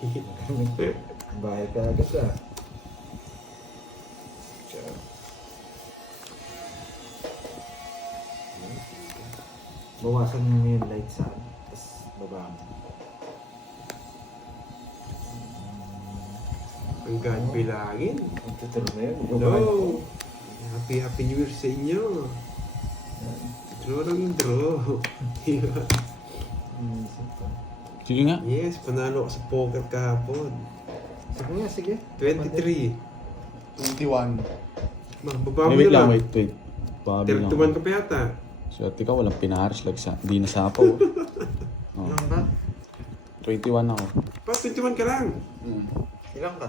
Bahay ka agad ah. Bawasan mo yung light sa tapos baba mo. Hanggang bilangin. Ang tuturo na yun. Hello! Happy New Year sa inyo. Draw lang draw. Diba? Sige nga. Yes, panalo ka sa poker kahapon. Sige nga, sige. 23. 21. Baba mo Wait na lang, lang. wait. Pabilang 31 ka pa yata. Swerte ka, walang pinaharas like sa, di nasapaw. Oh. Ilang ba? 21 ako. Pa, 21 ka lang. Ilang ka?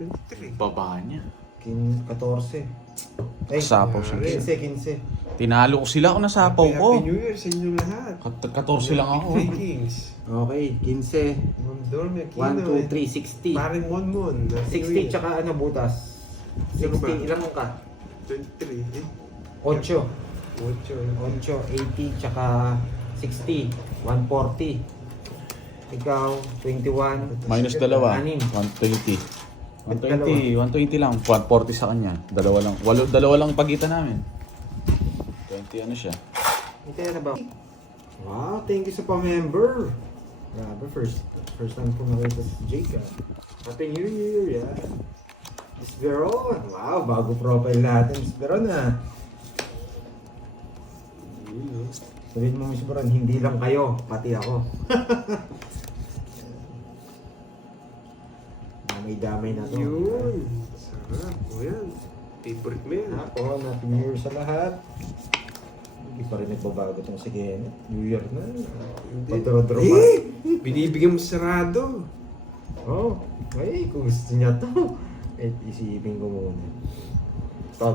23. Baba niya. 14. Ay, Sapaw siya. 15. Tinalo ko sila ako nasapaw ko. Happy New Year sa inyo lahat. 14 lang ako. Three Kings. Okay, 15. Ma'am Dorme Aquino. 1, 2, 3, 60. Paring Monmon. Happy New 60 Year. tsaka ano butas. Sino ba? 60, ilang mo ka? 23. 8. 8. 8, 80 tsaka 60. 140. Ikaw, 21. Minus dalawa. Anim. 120. 120 lang. 140 sa kanya. Dalawa lang pagitan namin. 20 ano siya. Ito na ba? Wow, thank you sa pa-member. Grabe, first time ko nakita si Jake. Happy New Year, yeah. Miss Veron. Wow, bago profile natin, Miss Veron ah. Sabihin mo, Miss Veron, hindi lang kayo, pati ako. Damay-damay na to. Yun. Sarap. O yan. Favorite mo yan. Ako, Happy New Year sa lahat. Hindi pa rin nagbabago itong si Kenneth. New Year na. Padro-dro pa. Binibigyan mo sarado. Oh, ay, kung gusto niya to. Eh, isipin ko muna. To.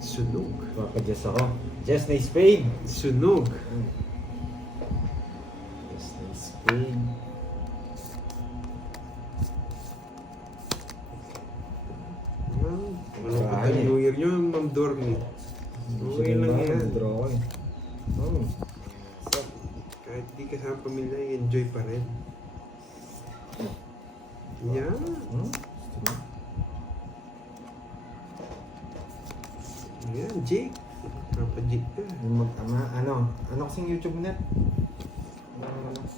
Sunog. Papadjust ako. Just na spade. Sunog. Just na spade. Ano pa ang New Year nyo, Ma'am Dormy? Okay lang yan. Draw ko eh. Oh. Kahit di kasama pamilya, enjoy pa rin. Yan. Hmm? Yan, Jake. Papa Jake ka. Yung mag-ama, ano kasing YouTube net?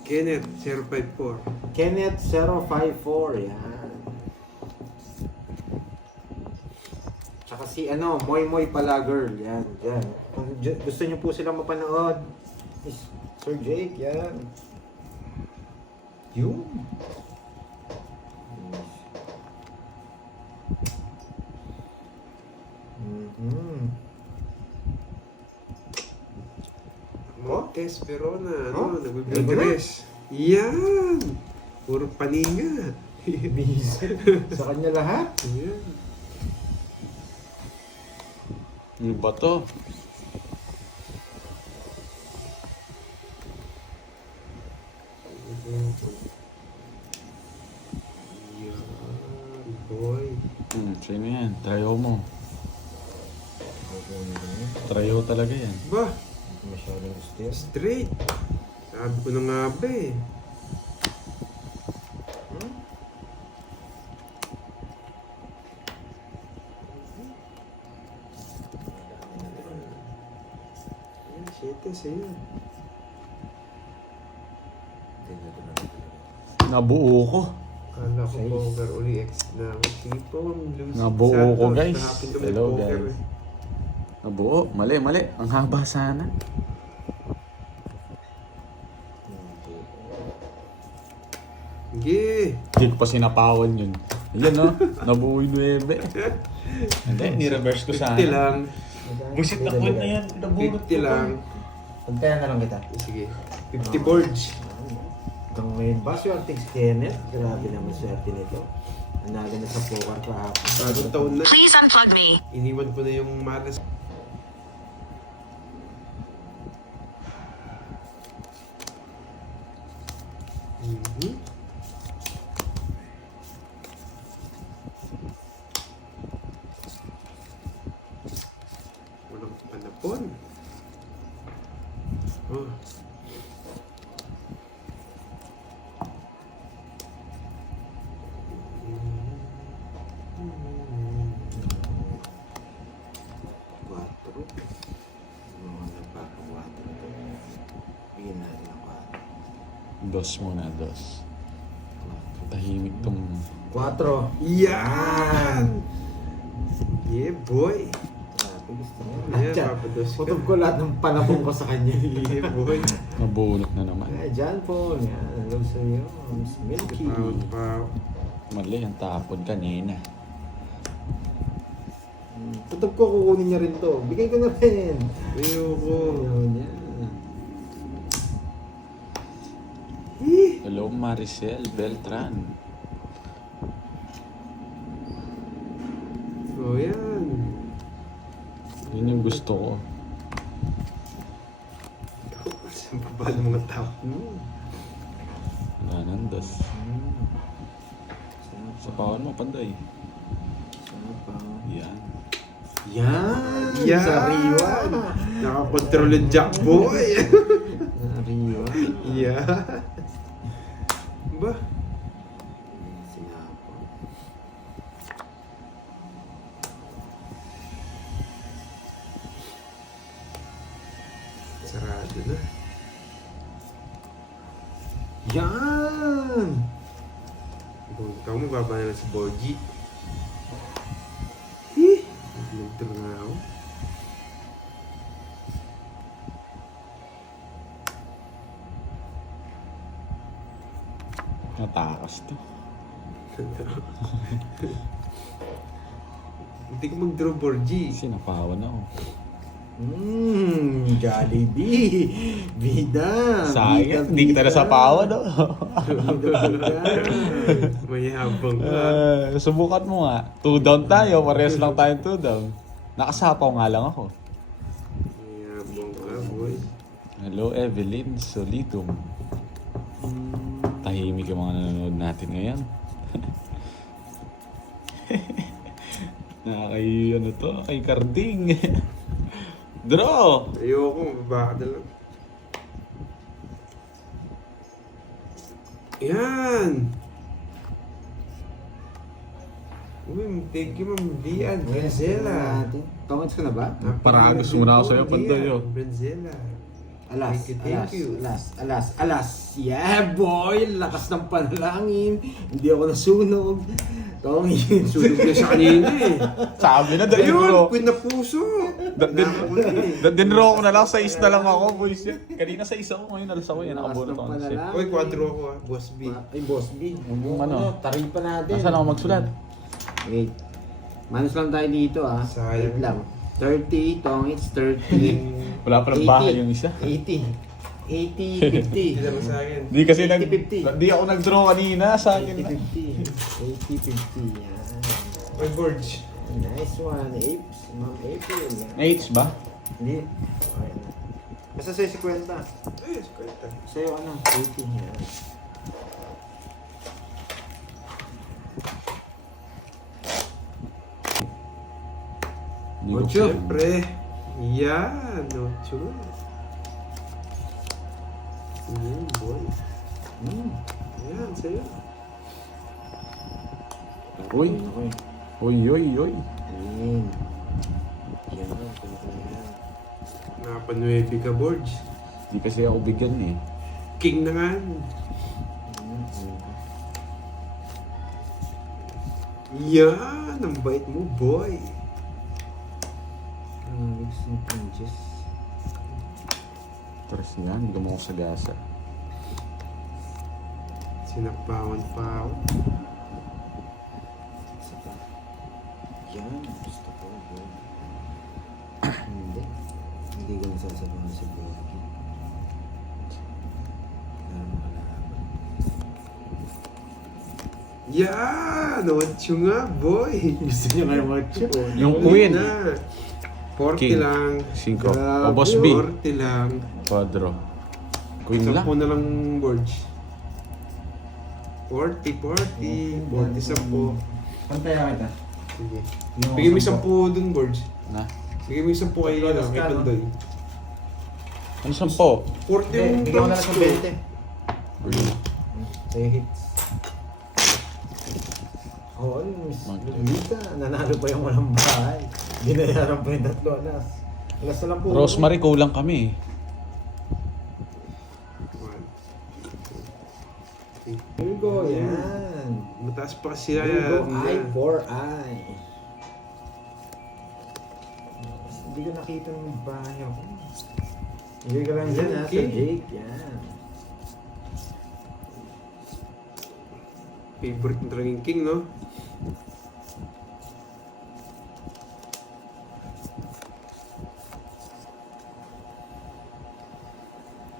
Kenneth, 054. Kenneth 054, yan. Tsaka si Moy pala girl, yan, dyan. Kung gusto niyo po silang mapanood, is Sir Jake, yan. Yun. Montes, Verona, Oh? nagbibigas. Yan! Puro paninga. Busy. Sa kanya lahat. Yan. Yung bato. Yan, boy. Sino yan? Tryo mo. Tryo talaga yan. Ba, Masyadong gusto yan. straight. Sabi ko na nga ba eh. Yan, shit sa'yo. Nabuo ko. Kala ko Size. poker uli X na. Sipon, Lucy Nabuo ko, Santos. guys. Kahapon kami Hello, nag-poker, guys. eh. Nabuo. Mali. Ang haba sana. Sige. Hindi ko pa sinapawan yun. Ayan no. Nabuo yung 9. Hindi, ni-reverse ko 50 sana. lang. Busit na coin na yan. Nabulot 50 lang. Pagkaya na lang kita. Sige. 50 boards. Hanggang ngayon ba, swerte si Kenneth? Grabe naman swerte nito. Nanalo na sa poker kahapon. Bagong taon na. Please unplug me. Iniwan ko na yung malas. Mhm. Walang panapon. Oh, Dos muna, dos. Tahimik tong... 4. Yan! Yeah, boy! Grabe, gusto niya. Yeah, Tiyan, papados ka. putob ko lahat ng panabong ko sa kanya. Yeah, boy! Nabulok na naman. Ay, dyan po. Yan. Hello sa iyo. Milky. Pao. Mali, ang tapon kanina. Putob ko, kukunin niya rin to. Bigay ko na rin. Ayoko. Ayun, yan. Hello, Maricel Beltran. So, yan. Yun yung gusto ko. Saan pa ba ng mga tao? Wala nang dos. Sa pawan mo, panday. Yan. Yan! Yan! Sariwa! Nakakontrol yung Jack boy! Sariwa! Yeah! Ba? Sinapo. Sarado na. Yan! Ikaw mo, baba na lang si Boji. Nag-draw nga ako. Natakas to. Hindi ko mag-draw Boji. Sinapawan ako. Jollibee! Bida! Sayang, hindi kita nasapawan, no? Bida! May habang ka. Subukan mo nga. 2 down tayo, parehas lang tayong 2 down. Nakasapaw nga lang ako. May habang ka, boy. Hello, Evelyn Solitum. Tahimik yung mga nanonood natin ngayon. Kay ano to, kay Carding. Draw! Ayoko, mababa ka na lang. Yan! Uy, thank you, Ma'am Dian. Brazela. Comments ko na ba? Paragos muna ako sa'yo, Pandoy, oh. Brazela. Alas, Thank alas, you. alas. Yeah, boy! Lakas ng panalangin. Hindi ako nasunog. Tongin. Sunog na siya kanina eh. Sabi na, dahil Ayun, bro. queen na puso. Dinro ko na lang, 6 na lang ako, boys. Kanina 6 ako, ngayon alas ako yan. Nakabuno ko na siya. Uy, 4 ako ah. Boss B. Ay, Boss B. Yung ano? Taripa natin. Nasaan ako magsulat? Wait. Manus lang tayo dito ah. Sayang. Wait lang. 30, tongits, 30. Wala pa ng bahay yung isa. 80. 80, Hindi 50. naman sa akin. Di kasi 50-50. di ako nag-draw kanina sa akin. 80, 50. 80, 50. Yan. Uy, Borge. Nice one, Apes. Ma'am April. Yan. H ba? Hindi. Okay na. Basta sa'yo 50. Ay, kwenta. Sa'yo ano? 80. Yan. Hindi ko Ocho. pa- Siyempre. Yan, ocho. Yan, boy. Yan, sa'yo. Uy. Okay. Uy. Yan. Yan. Yan. Nakapanuebi ka, Borge. Di kasi ako bigyan eh. King na nga. Yan, ang bait mo, boy. Mix and punches. Tres yan, hindi ko mo sa gasa. Sinapawan pa ako. Isa pa. Yan. Gusto ko. Yan. Hindi. Hindi ko nasasabahan sa Borgie. Yan, ocho nga, boy. Gusto niyo kayo macho? Yung queen. Na. 40 King. lang. 5. O boss B. 40 lang. Quadro. Queen lang. 10 na lang, Borge. 40. 10 Pantaya kita. Sige. Bigyan mo 10 dun, Borge. Na. Bigyan mo 10 kay Dollars kay ka, no? Pandoy. Ano 10? 40 yung Bigyan ko na lang prompts ng ko. 20. Sa'yo hits. Oo, Miss Lolita. Nanalo pa yung walang bahay. Binayaran pa yung 3 alas. Alas na lang po. Rosemary, kulang kami eh. 1, 2, 3, Here we go, yan. Mataas pa kasi Here we go, yan. eye for eye. Hindi ko nakita ng bahay ako. Hindi ka lang dyan ha, sa Okay. Jake, yan. Favorite ng Dragon King, no?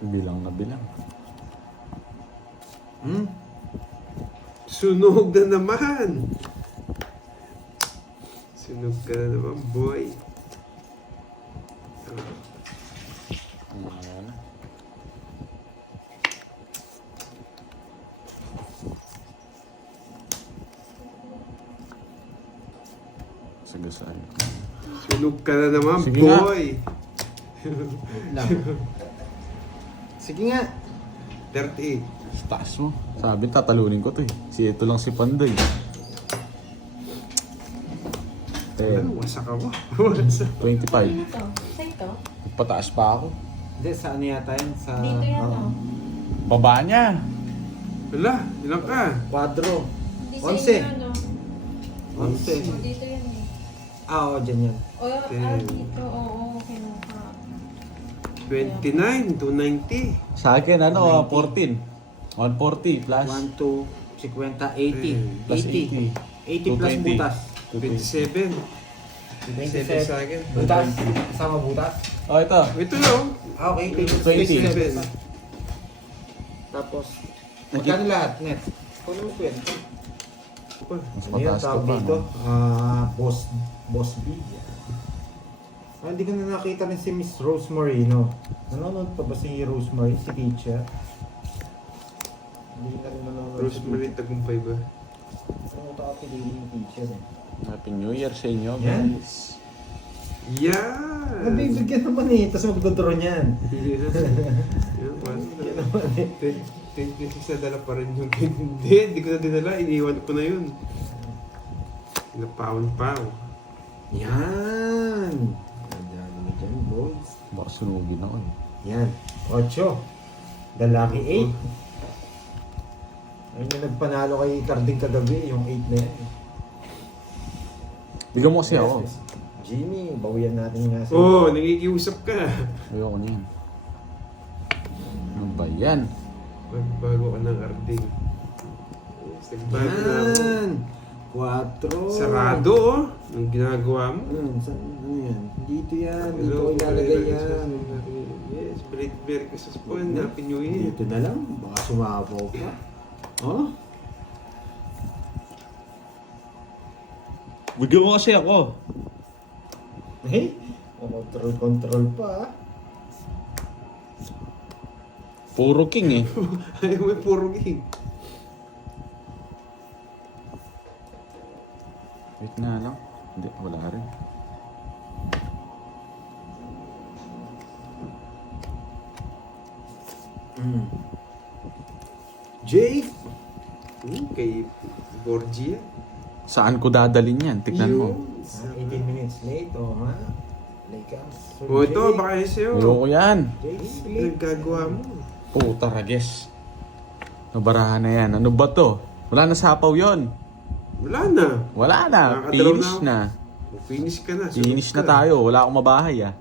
Bilang na bilang. Sunog na naman! Sunog ka na naman, boy. Ayan. Sige sa'yo. Sunog ka na naman, Sige nga. boy. Lang. Sige nga. 38. Taas mo. Sabi, tatalunin ko to eh. Ito lang si Pandoy. Ano, wasak ka ba? Wasak. 25. Ano to? Sa ito? Pataas pa ako. Hindi, sa ano yata yun? Sa... Dito yan, Oo. no? Baba niya. Wala, ilang ka? Quadro. Hindi sa Onse. inyo, no? Onse. O, dito yan eh. Oo, dyan yan. O, dito, oo, kinuha. 29, 290. Sa akin, ano, 14. 140 plus. 1, 2, 50, 80. Plus 80. 80 plus 220. butas. 27. 27 sa akin. Butas? Kasama butas? Oh, ito. Ito lang. Ah, okay. 27. Tapos, magkano lahat, net? Kung ano mo yan? Mas Ano yan, mataas ko tawag pa, dito? no? Boss B. Ah, hindi ko na nakita rin si Miss Rose Marino. Nanonood pa ba si Rose Marino, si teacher? Hindi na rin nanonood. Rosemary Tagumpay ba? Ano ito kapilili yung teacher eh. Happy New Year sa inyo, Yan. guys. Yeah! Nabibigyan naman eh, tapos magdodraw niyan. Yan, paano? 26 na dala pa rin yung hindi ko na dinala, iniwan ko na yun. Napaon-paw. Yan! Nandiyan mo dyan, boys. Baka sunugin ako eh. Yan, 8. The lucky 8. Ayun yung nagpanalo kay Carding kagabi, yung 8 na yan. Bigyan mo kasi ako. Yes, yes. Jimmy, bawian natin nga sa... Oh, nakikiusap ka. Ayoko niyan. Ano ba yan? Magbago ka ng arding. Nagbago na ako. Yan! 4. Sarado oh. Ang ginagawa mo. Ano yan? Dito yan. Dito ko ilalagay yan. Yes, Breadbear ka sa spawn. Happy New Year. Dito na lang. Baka sumabaw pa. Oh? Bigyan mo kasi ako. Eh? Control pa ah. Puro king eh. Ayaw may puro king. Wait nga lang. Hindi, wala rin. Jake! Kay Borgia. Saan ko dadalhin yan? Tignan mo. 18 minutes late, oh ha? Like us. Sir Oh, ito, Jake. baka yun sa'yo. Ayoko yan. Jake, Ano sleep. nagagawa mo? Puta rages. Nabarahan na yan. Ano ba to? Wala na sapaw yon. Wala na. Wala na. Nakakadalaw Finish na na. Finish ka na. Finish na sunod ka. tayo. Wala akong mabahay ah.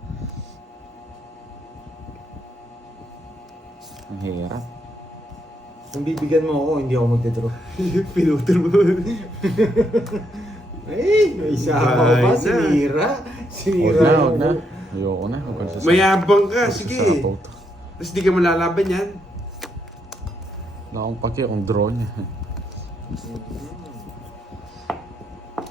Ang hirap. Kung bibigyan mo ako, hindi ako magdedraw. Pinutol mo. Eh, may isa ako Bye ba? na. Sinira. Huwag Sinira. na, yung- huwag na. Ayoko na. Huwag kang sasama. Mayabang ka, Huwag sige. sasapaw to. Tapos di ka malalaban yan. Wala akong paki kung draw niya.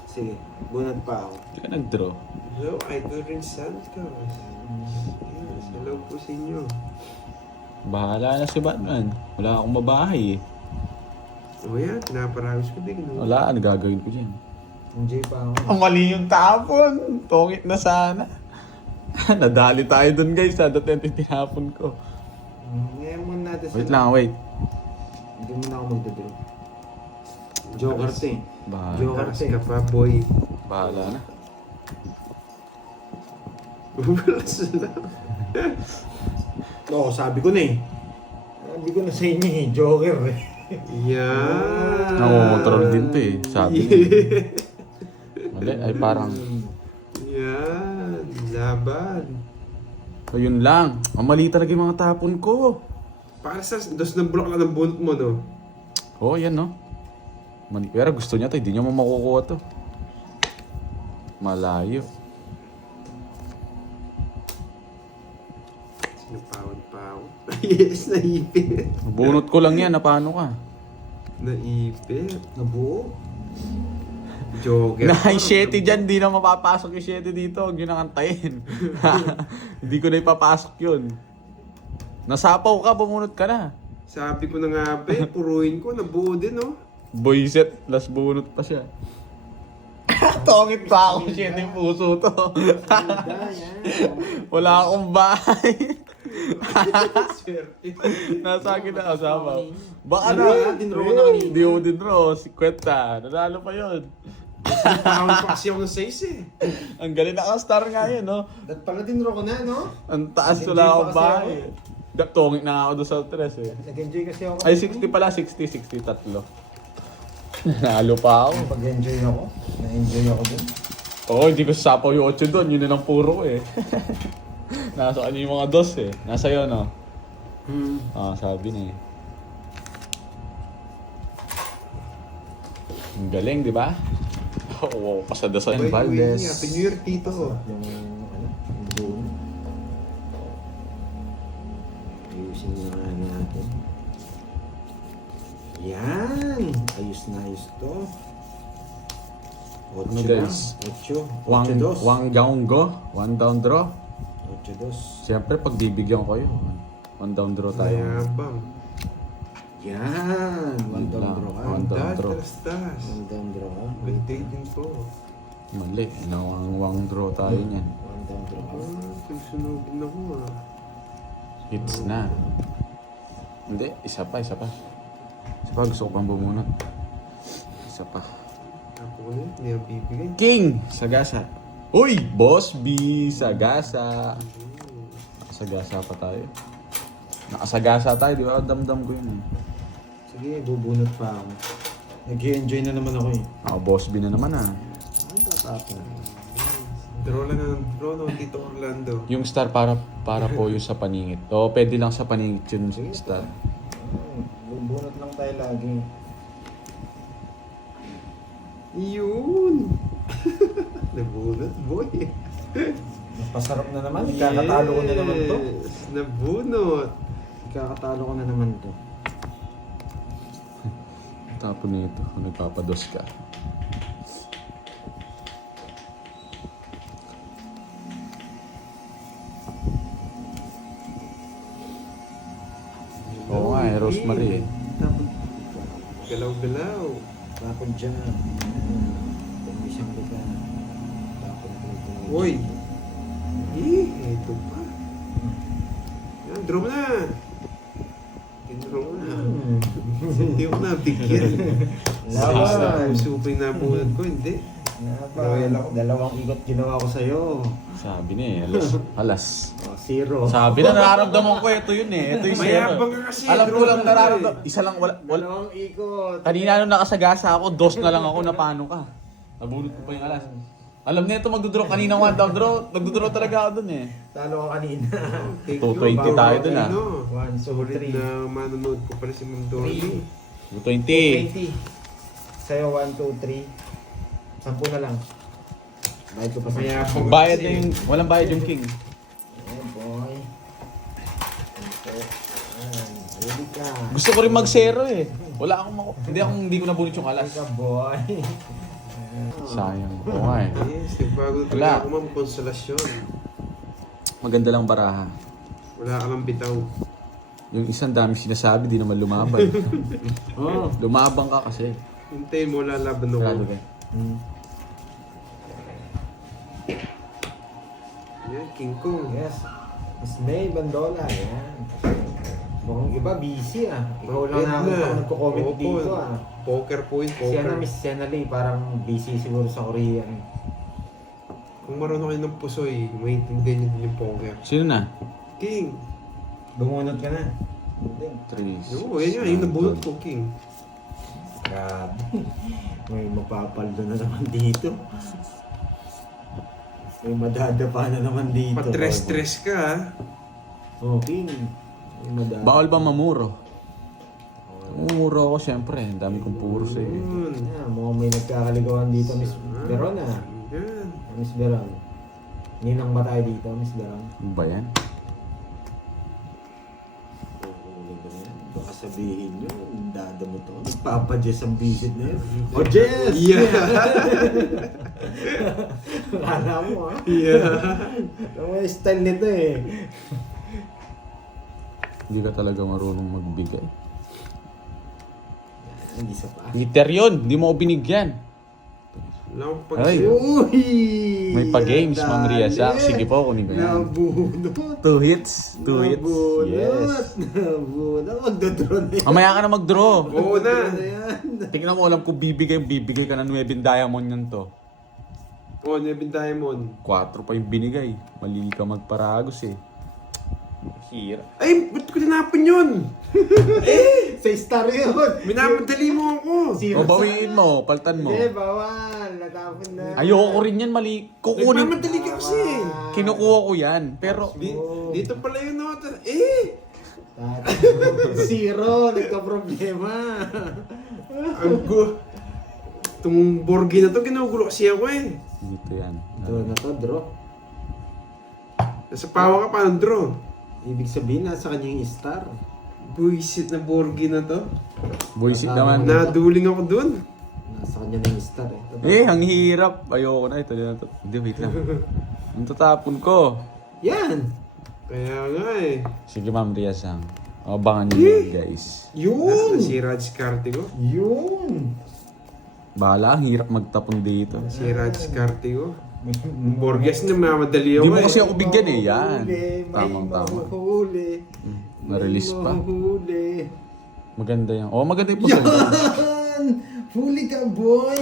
Sige, bunad pa ako. Hindi ka nag-draw. Hello, Idol Rin Santos. Yes, hello po sa inyo. Bahala na si Batman. Wala akong mabahay eh. O yan, pinaparagos ko din. No? Wala, ano gagawin ko dyan? Enjoy pa ako. Ang mali yung tapon. Tongit na sana. Nadali tayo dun guys. Dati yung tinapon ko. Ngayon muna natin Wait lang, wait. Hindi mo na ako magdedraw. Joker to eh. Bahala, Joker Takas to eh. ka pa, boy. bahala na. Bumalas na. Oo, sabi ko na eh. Sabi ko na sa inyo eh, Joker eh. Yan. Nangungontrol din to eh. Sabi niya. Mali, ay parang... Yan. Laban. So yun lang. Ang mali talaga yung mga tapon ko. Para sa dos ng block lang ng bunot mo, no? Oo, yan no. Mali. Pero gusto niya to, hindi niya mo makukuha to. Malayo. Sinapawad-pawad. Yes, naipit. Bunot ko lang yan, na paano ka? Naipit. Nabuo. Joker. Nahay 7 dyan, di na mapapasok yung 7 dito. Huwag yun ang antayin. Hindi ko na ipapasok yun. Nasapaw ka, bumunot ka na. Sabi ko na nga ba, puruin ko, nabuo din, no? Boyset, last bunot pa siya. Tongit pa ako, 7 yung puso to. Wala akong bahay. Swerte. Nasa akin na kasama. Baka Ano na. yan? Dinro ko na kanina. Hindi mo dinro, 50. Nanalo pa yun. Tawag pa kasi ako ng 6 eh. Ang galing naka-star nga yun, no? Dat pala dinro ko na, no? Ang taas Enjoy wala pa akong kasi bahay. Tongit na nga ako doon sa 3 eh. Nag-enjoy kasi ako. Ay, 60 pala, 60, 63. Nanalo pa ako. Pag-enjoy ako. Na-enjoy ako dun. Oo, hindi ko sasapaw yung 8 doon. Yun na lang puro ko eh. Nasa kanya yung mga dos eh. Nasa yun, no? Sabi niya eh. Ang galing, di ba? Oo, pasada sa By the way, Valdez. Happy New Year, Tito. Yung ano, yung buo. Ayusin na nga natin. Yan! Ayos na ayos to. Ano, 8 guys? 8. Wang Gaunggo, 1 down draw. 8-2. Siyempre, pagbibigyan ko kayo. 1 down draw tayo. Mayabang. Yan! One down draw ka. One down draw. Tas. One down draw ka. Good day din po. Mali, wang draw tayo niyan. One down draw ka. Pagsunugin ako ah. Hits na. Hindi, isa pa. Isa pa, gusto ko pang bumunot. Isa pa. Ako ko na yun, hindi ang bibigay. King! Sagasa. Uy! Boss B! Sagasa. Nakasagasa pa tayo. Nakasagasa tayo, di ba? Damdam ko yun eh. Sige, bubunot pa ako. Nag-enjoy na naman ako eh. Ako, Boss B na naman ah. Ang tatapon. Draw lang ng draw no, Tito Orlando. Yung star para po yung sa paningit. O, pwede lang sa paningit yun star. Bubunot lang tayo lagi. Yun! Nabunot, boy. Napasarap na naman. Ikakatalo ko na naman to. Yes, nabunot. Ikakatalo ko na naman to. Tapon nito kung nagpapados ka. Oo nga eh, Rosemary eh. Galaw-galaw. Tapon dyan. Hindi siyang liga. Tapon ko ito. Uy! Ito pa. Yan, draw mo na. Draw mo na. Hindi ko na bigyan. Laban! Super yung nabunot ko, hindi. Royal ako. Dalawang ikot ginawa ko sa'yo. Sabi niya eh, alas. Oh, 0. Sabi na nararamdaman ko, ito yun eh. Ito yung Mayabang zero. ka kasi. Alam ko draw lang ka na nararamdaman. Isa lang, wala. Dalawang ikot. Kanina nung nakasagasa ako, 2 na lang ako na paano ka. Nabunot ko pa yung alas. Alam niya ito magdodraw. Kanina 1 down draw. Magdodraw talaga ako dun eh. Talo ko kanina. Thank you. 220 Bawal tayo ako, dun, ah. ano. 1, 2, Sulit 3. na manonood ko pala si Ma'am Dolly. 20. 20. Sa'yo 1, 2, 3. 10 na lang. Bayad ko pa sa Mayabang. Bayad na yung, walang bayad yung king. Ayan, boy. Ayan, ready ka. Gusto ko rin mag-zero eh. Wala akong hindi ko nabunot yung Ready alas. ka, boy. Sayang. Oo nga eh. Yes, nagbago Wala. talaga ako, Ma'am. Konsolasyon. Maganda lang baraha. Wala ka lang bitaw. Yung isang dami sinasabi, di naman lumaban. Oh. Lumabang ka kasi. Hintayin mo, lalaban ako. Lalo ka. Yan, King Kong. Yes. Miss May Bandola, yan. Mukhang iba busy ah. Ikaw lang Ed nakakita ko nagko-comment Opo. dito ah. Poker po yun, Si poker. ano, Miss Senali, parang busy siguro sa Korean. Kung marunong kayo ng pusoy, maintindihan niyo din yung poker. Sino na? King! Bumunot ka na. 3, Oo, yan yung nabunot ko, King. Grabe. May mapapaldo na naman dito. May madadapa na naman dito. Patres-tres ka, ha? Okay. May madadapa. Bawal ba mamuro? Mamuro ako syempre. Ang dami kong puros eh. Yun. Yeah, mukhang may nagkakaligawan dito, Miss Verona. Yan. Miss Veron. Ninang ba tayo dito, Miss Veron? Ano ba yan? Baka sabihin nyo, dada mo to. Papa Jess ang visit na yun. Oh, Jess! Yeah! Kala mo, ha? Yeah. Ang may style nito eh. Hindi ka talaga marunong magbigay. Hindi sa pa. Peter yun! Hindi mo ako binigyan. Wala akong Ay. pag-sip. Uy! May pa-games, Ma'am Riasak. Sige po, kunin ko yan. Nabunot. 2 hits. 2 hits. Nabunot. Yes. Nabunot. Magdodraw na yan. Mamaya ka na mag-draw. Oo na. Tingnan mo, alam ko bibigay ka ng 9 diamond yan to. Oo, Nevin Diamond. 4 pa yung binigay. Mali ka magparagos eh. Hira. Ay, ba't ko tinapon yun? Sa star yun. Minamadali mo ako. O bawiin mo, paltan mo. Hindi, bawal. Natapon na. Ayoko rin yan, mali. Kukunin. Nagmamadali ka kasi. Kinukuha ko yan. Pero, Dito pala yung nota. Zero. Nagka-problema. Ang Itong Borgi na to, ginugulo kasi ako eh. dito yan. Draw na to, draw. Nasa pawa ka, paano draw? Ibig sabihin, nasa kanya yung star. Buisit na Borgi na to. Buisit naman. Naduling ako dun. Nasa kanya na yung star eh. Eh, ang hirap. Ayoko na. Ito na to. Hindi, wait lang. Ang tatapon ko. Yan! Kaya nga eh. Sige, Ma'am Riasang. Abangan nyo yan, guys. Yun! Si Raj Karte ko. Yun! Bahala, ang hirap magtapon dito. Si Raj Karte ko. Borges na mamadali ako Hindi mo eh. kasi ako bigyan eh. Yan. May Tamang-tama. mahuhuli. Na-release pa. Mahuhuli. Maganda yan. Oh, maganda yung puso. Yan! Huli ka, boy!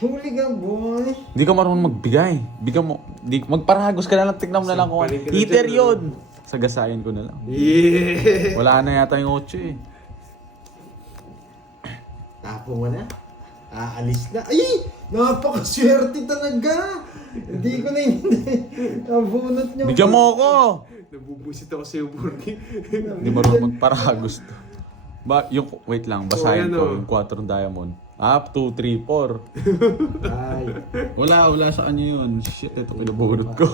Huli ka, boy! Hindi ka marunong magbigay. Bigyan mo. Magparagos ka na lang. Tignan mo na lang kung ano. Sampalin ka na Heater dyan, yun. Sagasayan ko na lang. Yeah! Wala na yata yung 8 eh. Tapo mo na. Aalis na. Ay! Napakaswerte talaga! Hindi ko na hindi. Nabunot niya. Bigyan mo ako. Nabubusit ako sa'yo, Borgi. Hindi marunong magparagos to. Wait lang, basahin Oh, ko yan, yung 4 diamond. Up, 2, 3, 4. Ay. Wala sa kanya yun. Shit, ito pinabunot ko.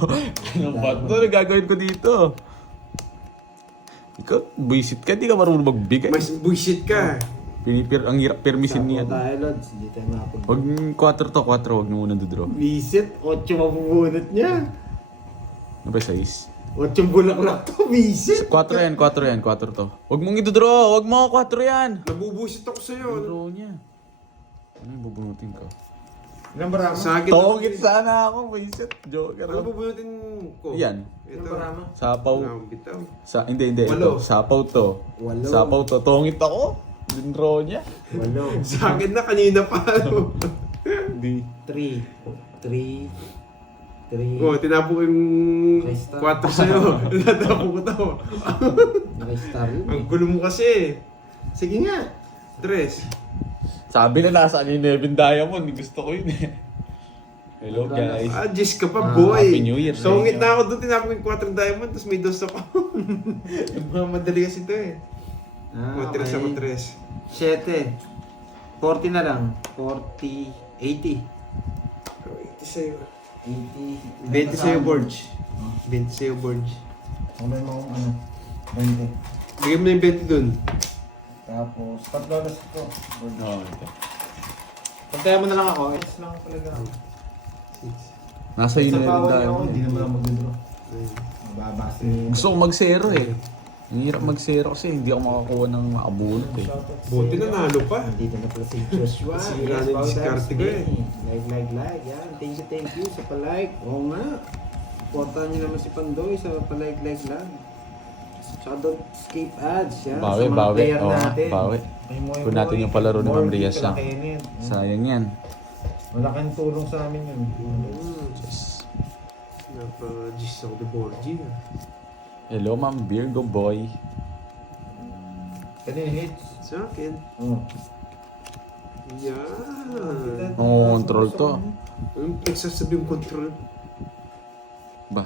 Anong ba't to? Ano gagawin ko dito? Ikaw, buisit ka, di ka marunong magbigay. Mas buisit ka. Ang hirap permisin niya. Tapo tayo, Lods. Hindi tayo makapunta. Huwag 4 to, 4. Huwag na muna dodraw. Visit, 8 mabubunot niya. Ano ba, 6? 8 bulaklak to, visit. 4 yan, 4 to. Huwag mong idodraw, huwag mo, 4 yan. Nabubusit ako sa'yo. Draw niya. Ano yung bubunutin ko? Ilang barama? Sa akin. Tongit sana ako, buisit. Joker. Ano bubunutin ko? Yan. Ito. Ilang barama? Sapaw. Wala akong bitaw. Hindi. Walo. Ito. Sapaw to. Walo. Sapaw to. Tongit ako. Dindraw niya. 8. Sa akin na, kanina pa. Hindi. 3. Oh, tinapo ko yung 4 sa'yo. Tinapo ko to. Naka-star yun. Ang gulo mo kasi. Sige nga. 3. Sabi na nasaan yung Nevin Diamond. Gusto ko yun eh. Hello guys. Ah, Diyos ka pa, boy. Happy New Year. Songit na ako doon, tinapo ko yung 4 diamond, tapos may 2 ako. Madali kasi ito eh. O, 3 ako 3. 7. 40 na lang. 40. 80. 80 sa'yo. 80. 20 sa'yo, Borge. 20 sa'yo, Borge. Mamay mo kung ano. 20. Bigyan mo na yung 20 dun. Tapos, $4 ito. Oh, okay. Pagkaya mo na lang ako. It's lang talaga. Nasa yun Sa Nevin bawal ako, Diamond. hindi naman ako mag-draw. Mababase. Gusto ko mag-zero eh. Ang hirap mag-zero kasi hindi ako makakuha ng makabunot eh. Buti na nalo pa. Nandito na pala si Joshua. Si Rani diskarte ko eh. Like. Yan. Thank you sa palike. Oo nga. Supportan niyo naman si Pandoy sa palike lang. Tsaka don't skip ads. Yan. Bawi. Sa mga player Oo, natin. bawi. Ay, mo, Kung natin yung palaro ni Ma'am Rias lang. Kakainin. Sayang yan. Malaking tulong sa amin yun. Napa-gis ako ni Borge. Hello Ma'am Virgo boy. Kanina hits. Sa akin. Oh. Yan. Control to. Yung nagsasabi yung control. Ba?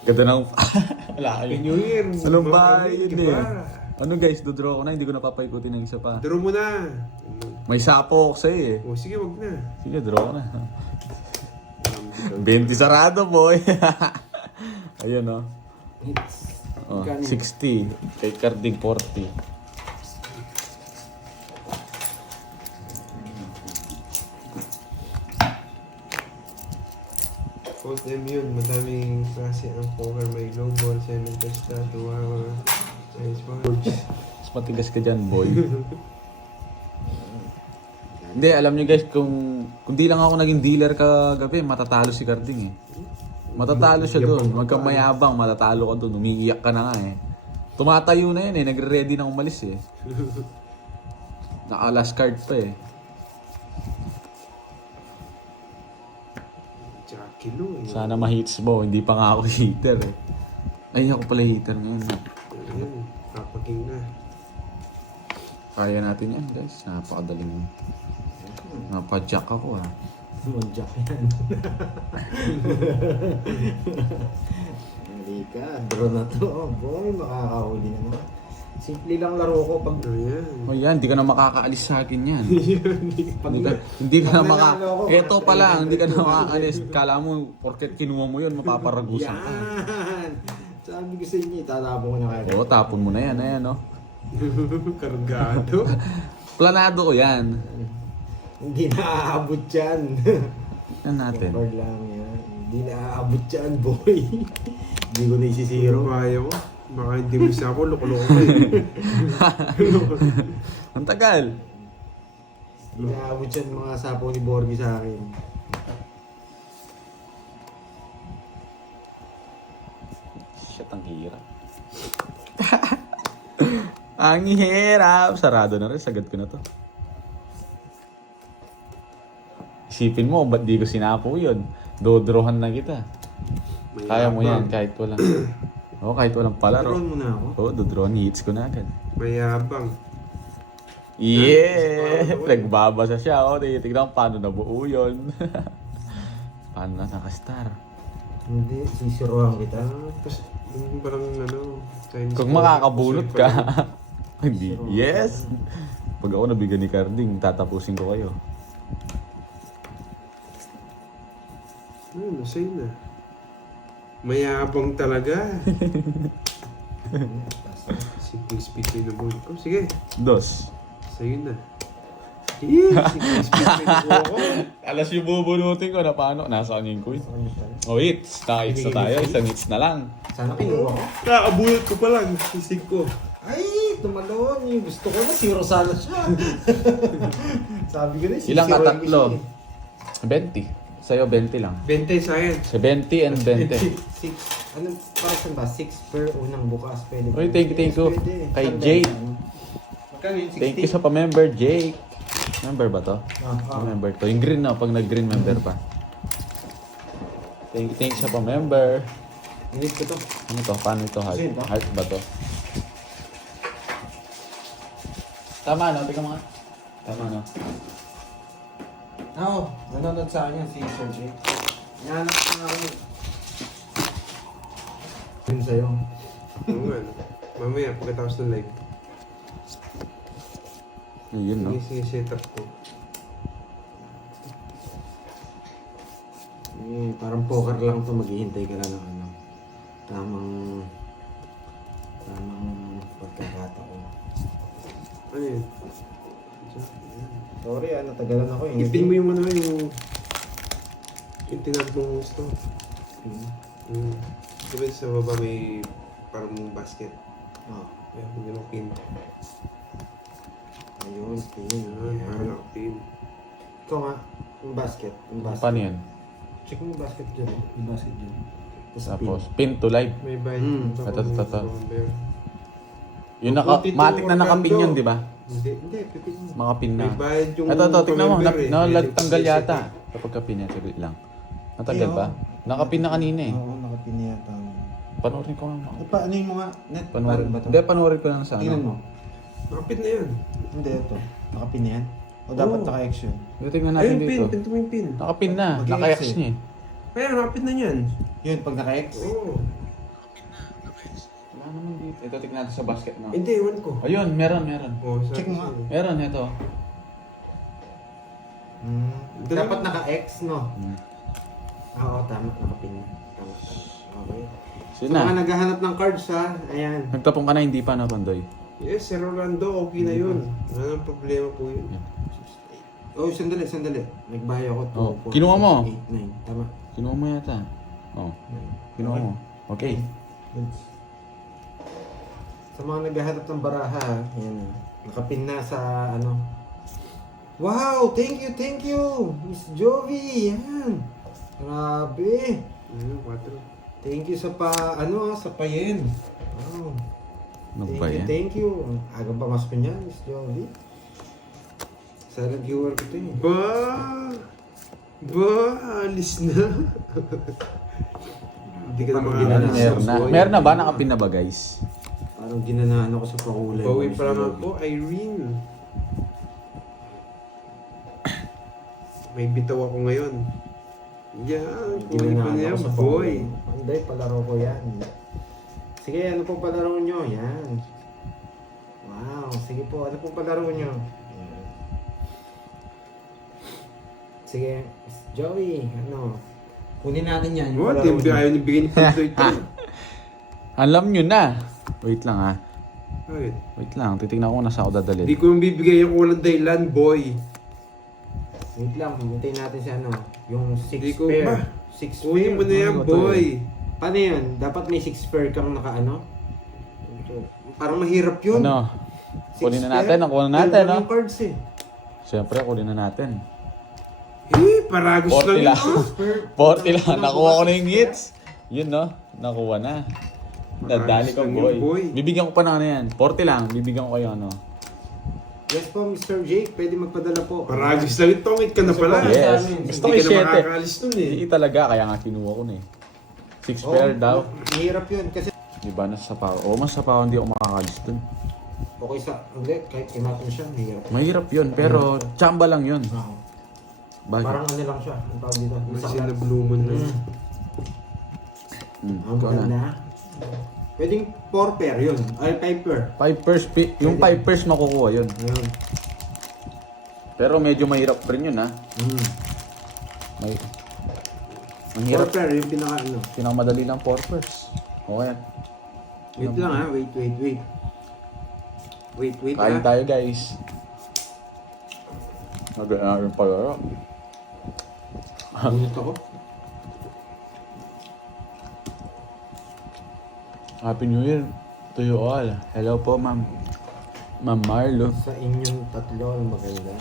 Ganda ng... Wala Happy kayo. New Year. Anong Mga bahay kami, yun di ba? Ano guys, dodraw ko na, hindi ko napapaikutin ng isa pa. Draw mo na. May sapo ako sa'yo eh. O sige, wag na. Sige, draw ko na. 20 sarado boy. Ayun oh. Hits. Oh, Magkano? 60. Kay Carding 40. Cold M yun. Madaming klase ang poker. May low ball, cemented star, duwawa, size bar. Mas matigas ka dyan boy. Hindi, alam nyo guys, kung di lang ako naging dealer kagabi, matatalo si Carding eh. Matatalo siya doon. Magkamayabang, matatalo ka doon. Umiiyak ka na nga eh. Tumatayo na yun eh. Nagre-ready na umalis eh. Naka-last card pa eh. Tsaka kilo eh. Sana ma-hits mo. Hindi pa nga ako hitter eh. Ay, ako pala hitter ngayon. Ayan, papaking na. Kaya natin yan guys. Napakadaling. Napadjack ako ah. Jack yan. Hindi ka. Draw na to. Oh, boy, makakahuli na naman. Simple lang laro ko pag... Ayan. O yan, hindi ka na makakaalis sa akin yan. pag Hindi ka na pag maka... nanalo ako, Eto pa lang, hindi ka na makakaalis. Kala mo, porket kinuha mo yun, mapaparagusan ka. Yan! Sabi ko sa inyo, itatapon ko na kayo. Oo, tapon mo na yan. Ayan, no? Kargado. Planado ko yan. Hindi naaabot yan. Yan natin. Record lang yan. Hindi naaabot yan, boy. Hindi ko na isisiro. Kaya ko. Baka hindi mo siya ako, loko-loko ko eh. Ang tagal. Hindi naaabot yan mga sapo ni Borgie sa akin. Shit, ang hirap. Ang hirap. Sarado na rin. Sagad ko na to. Isipin mo, ba't di ko sinapo yun? Dodrohan na kita. Kaya mo yan kahit walang... Oo, kahit walang palaro. Drawn mo na ako. Oo, dodrohan. Hits ko na agad. Mayabang. Yeah! Nagbabasa siya. Oh, titignan ko paano nabuo yun. Paano na nakastar. Hindi, sisiruhan kita. Tapos, yung parang ano, Chinese Kung food, makakabunot puzzle ka. pa rin. Hindi. Yes! Pag ako nabigyan ni Carding, tatapusin ko kayo. Masay na. Mayabang talaga. Siping-spit na buhay ko. Sige, Dos. sa'yo na. Siping-spit na buhay ko. Alas yung bubunutin ko na paano. Nasaan yung queen? Oh, hits. Naka-hits na tayo. Isang hits na lang. Sana kinuha ko. Kakabunot ko pa lang. Sisig ko. Ay, tumalon. Yung gusto ko na, zero sana siya. Sabi ko na, Ilang sisiruhan ko katatlo? siya eh. 20. Sa'yo, 20 lang. 20 sa'kin. 70 and 20. 6, ano, para saan ba? 6 per unang bukas. Pwede. Uy, thank you. Pwede. Kay Saan ba Jade. yan? Magkano yun? 60? Thank you sa pa-member, Jake. Member ba to? Ah. Member to. Yung green na, pag nag-green member pa. Thank you sa pa-member. Init ko to. Ano to? Paano ito? Heart? Sino to? Heart ba to? Tama, no? Tingnan mo nga. Tama, no? Oo, nanonood sa akin yan si Sir Jake. Inahanap ko na ako. Yun sa'yo. Oo nga. no. Mamaya, pagkatapos ng live. Yun, no? Sige, set up ko. Eh, parang poker lang to, maghihintay ka lang ng ano. Tamang pagkakataon. Ano yun? Sorry, natagalan ako eh. Ipin mo yung ano, yung tinag mong gusto. Diba sa baba may parang basket. Oh, Yan, hindi mo pin. ayun, pin. Yan, parang ako pin. Ikaw nga, yung basket. Yung basket. Paano yan? Check mo yung basket dyan. Yung basket dyan. Tapos, pin to live. May bayad. Mm. Ito. Yung Yung naka, matik na nakapin yun, di ba? Hindi, pipin mo. Makapin na. May bayad yung Ito, tignan mo. member eh. Nalagtanggal May yata. Kapag kapin yan, saglit lang. Natanggal Oo. ba? Nakapin na kanina eh. Oo, nakapin yata. Panoorin ko nga. Ano yung mga net? Panoorin. Ba ito? Hindi, panoorin ko lang sa Tingnan ano. mo. Nakapit na yan. Hindi, ito. Nakapin na yan? O dapat Oo. naka-action? Tingnan natin Ayun, pin. dito. Pinto mo yung pin. Nakapin na. Mag-i-X Naka-X eh. niya eh. Kaya nakapit na yan. Yun, pag naka-X. Oo. Wala naman dito. Ito, tignan natin sa basket na. Hindi, ewan ko. Ayun, meron. Oh, sabi Check mo nga. sa'yo. Meron, ito. Dapat naka-X, no? Hmm. Oo, tama. Nakapin na. Tama. Okay. Sige Sa mga na. naghahanap ng cards, ha? Ayan. Nagtapong ka na, hindi pa na, Pandoy. Yes, Sir Rolando, okay na yun. Wala nang problema po yun. Oh, sandali. Nagbayo ako. Oh, 2, 4, kinuha mo. 8, 9. Tama. Kinuha mo yata. Oh, kinuha mo. Okay. Sa mga naghahanap ng baraha, ayan. Nakapin na sa ano. Wow! Thank you! Miss Jovi! Yan! Grabe! Ayun, 4. Thank you sa sa payen. Wow. Ano ba yan? Thank you. Agang pamasok niya, Miss Jovi. Silent viewer ko ito eh. Alis na. Hindi ka na Parang makakalis. Meron na. Meron na ba? Nakapin na ba, guys? Parang ginanaan ako sa pakulay. Bawi Miss pa lang Jovi. ako, Irene. May bitaw ako ngayon. Yan, kunin ko Ginanaan na yan, ako sa boy. pakulay. Hindi, palaro ko yan. Sige, ano po palaro nyo? Yan. Wow, sige po, ano po palaro nyo? Yan. Sige, Miss Joey, ano? Kunin natin yan. yung Oh, palaro timbi nyo. ayaw ni bigyan ni Pantoy ito. Alam nyo na. Wait lang ha. Bakit? Wait lang. Titignan ko na saan ako dadalhin. Hindi ko yung bibigay yung walang dahilan, boy. Wait lang, hintayin natin si ano, yung 6 Hindi ko pair. ba? 6 Kunin mo na pair. yan, Ano ba to boy. Paano yun? Dapat may 6 pair kang nakaano? Parang mahirap yun. Ano? Six Kunin na pair? natin. Ang kunin natin, Yun lang no? yung cards eh. Siyempre, kunin na natin. Paragos 40 lang lang. yun, oh. 40 lang. Nakuha ko na yung hits. Yun, no? Nakuha na. Nadali ko, Ayos lang boy. yun, boy. Bibigyan ko pa na ano yan. 40 lang. Bibigyan ko kayo ano. Yes po, Mr. Jake. Pwede magpadala po. Paragos lang yun, tongit ka na pala. Yes. Hindi Gusto ko Hindi yung ka na 7. makakaalis nun eh. Hindi talaga. Kaya nga kinuha ko na eh. 6 Oo, pair daw. Mahirap yun kasi Diba? Nasa sapaw. Oo, mas sapaw. Hindi ako makakalis dun. okay sa, hindi, kahit kinatong siya, mahirap. Mahirap yun. Pero chamba lang yun. Wow. Bakit? Parang ano lang siya, ang tawag dito. Kasi na blue moon na yun. Ang Ikaw na. ganda. Pwedeng 4 pair yun. Ay, 5 pair. 5 pairs. Yung 5 pairs makukuha yun. Ayun. Pero medyo mahirap rin yun ha. May, 4 mahirap. pair, yung pinaka ano. Pinakamadali lang 4 pairs. Okay. Wait lang ha, wait. Wait Kain ha. tayo guys. Nag-aaral pala. Bunot ako. Happy New Year to you all. Hello po ma'am. Ma'am Marlo. Sa inyong tatlo, ang maganda.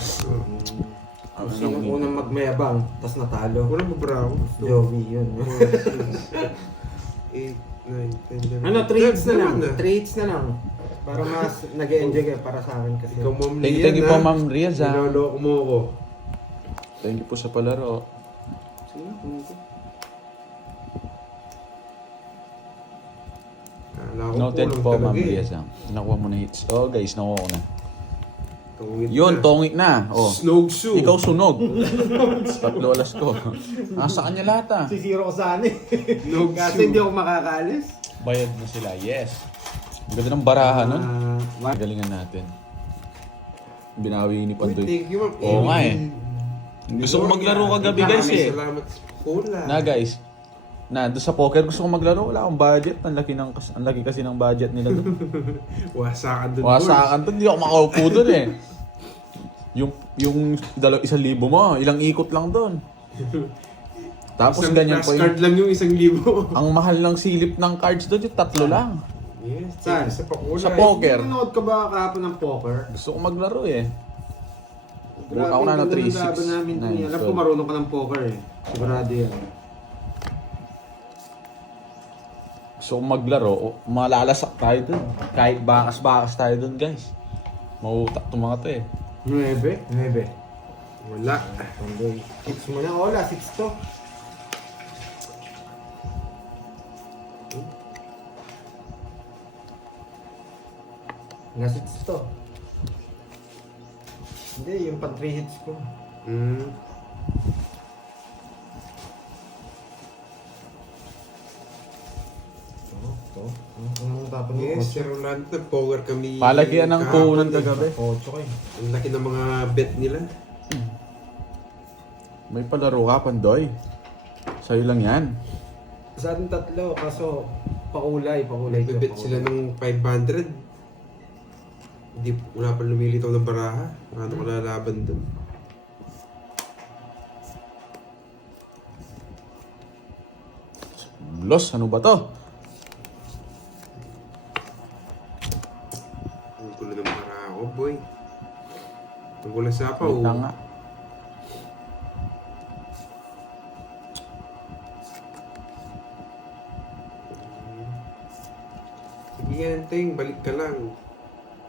Ano Sino nang- unang magmayabang, tas natalo? Walang babara ako. Jovi, yun. 8, 9, 10, 11. Ano, 3 hits na lang. Naman, 3 hits na lang. Para mas nag-enjoy kayo para sa akin kasi. Ikaw, Ma'am Thank Lian, you po ma'am Riaz ha. Niloloko mo ako. Thank you po sa palaro. Sige, kunin ko. Kala ko Noted kulang po talaga ma'am eh. Riaz ha. Nakuha mo na hits. Oh guys, nakuha ko na. Tungit Yun, na. tongik na. Oh. Snowshoe. Ikaw sunog. Tatlo alas ko. Nasa kanya lahat ah. Sisiro ko sana eh. Snowshoe. Kasi hindi ako makakaalis. Bayad na sila. Yes. Ang ganda ng barahan nun. What? Galingan natin. Binawi ni Uy, Pandoy. thank you, ma'am. Oo nga eh. Gusto ko maglaro kagabi guys eh. Salamat sa cola. Na guys. Na doon sa poker gusto ko maglaro. Wala akong budget. Ang laki kasi ng budget nila doon. Wasakan doon. Wasakan doon. Hindi ako makaupo doon eh. Yung 1,000 mo, ilang ikot lang doon. Tapos Isang ganyan flash po card yung... lang yung 1,000. Ang mahal ng silip ng cards doon, yung 3 lang. Yes. Saan? Sa pakula. Sa poker. Nanonood ka ba kahapon ng poker? Gusto ko maglaro eh. Grabe, Ako na ganda ng 3, 6, laban namin dun eh. 9, Alam ko marunong ka ng poker eh. Sigurado yan. Gusto ko maglaro. Malalasak tayo dun. Kahit bakas-bakas tayo dun guys. Mautak itong mga to eh. 9? 9. Wala. Pandoy. 6 mo na. Wala, 6 to. Nasits to. Hindi, yung pang 3 hits ko. Hmm. Ito. Ang tapon mo, Yes, Sir Rolando, power kami. Palagyan ng kahapon puhunan eh. kagabi. 8 kayo. Ang laki ng mga bet nila. May palaro ka, Pandoy. Sa'yo lang yan. Sa ating tatlo, kaso pakulay to. Nagbibet sila ng 500. Hindi, wala pa lumilitaw ng baraha. Ano ka lalaban doon? Los, ano ba to? Ang gulo ng baraha ko, boy. Ang gulo sa apaw. Wait lang nga. Sige yan, Ting. Balik ka lang.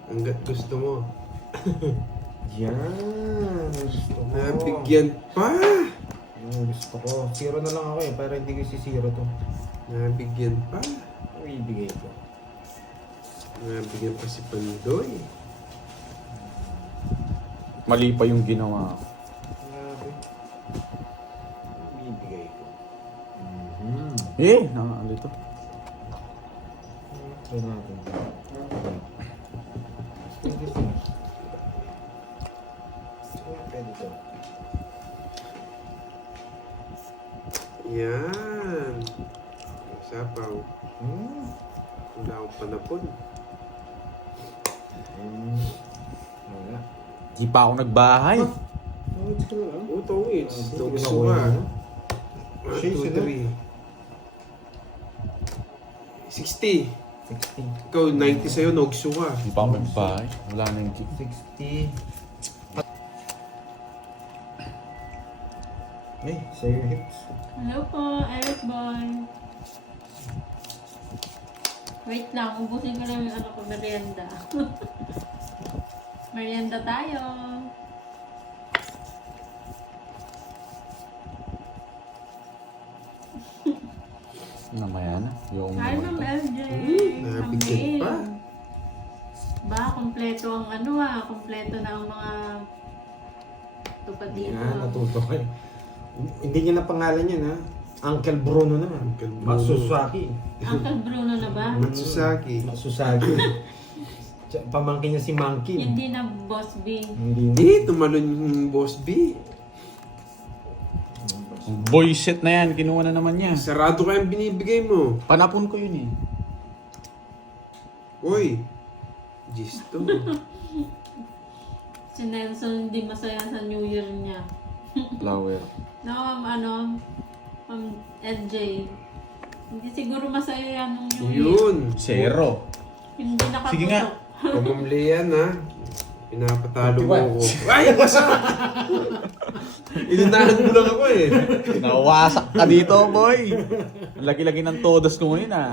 Hanggat gusto mo. Yan. Gusto ko. Nabigyan pa! Yung gusto ko. 0 na lang ako eh. Para hindi ko si-0 to. Nabigyan pa. Ang ibigay ko. Nabigyan pa si Pandoy. Mali pa yung ginawa ko. Grabe. Ang ibigay ko. Nakalito. Try natin. Pwede to. Yan. Sapaw. Hmm. Wala akong panapon. Wala. Di pa ako nagbahay. Oh, it's ko lang. Oo, tawits. Hindi Ito ko gusto nakuha ka. na. 1, Chase, 2, ano? 3. 60. 60. Ikaw, 90 sa'yo, nogso ka. Di pa ako nagbahay. Wala na yung G. 60. Ay, say your hips. Hello po, Eric Boy. Wait lang, ubusin ko lang yung ano ko, merienda. Merienda tayo. Namaya na. Yung Hi, Ma'am LJ. nabigyan pa. Ba, kompleto ang ano kompleto na ang mga tupad dito. Yan, natuto kayo. Hindi niya na pangalan yun, ha? Uncle Bruno naman. Uncle Bruno. Matsusaki. Uncle Bruno na ba? Matsusaki. Matsusaki. Pamangkin niya si Monkey. Hindi na Boss B. Hindi. Hindi, tumalon yung Boss B. boy set na yan. Kinuha na naman niya. Sarado ka yung binibigay mo. Panapon ko yun eh. Uy, Gisto. Si Nelson hindi masaya sa New Year niya. Flower. No, Ma'am LJ. Hindi siguro masaya yan nung New Year. Yun. Zero. Hindi nakaputok. Sige nga. Pamamli yan, ha? Pinapatalo mo 41. ako. Ay, basa! Inunahan mo lang ako eh. Nawasak ka dito, boy. Lagi-lagi ng todas ko ngayon ah.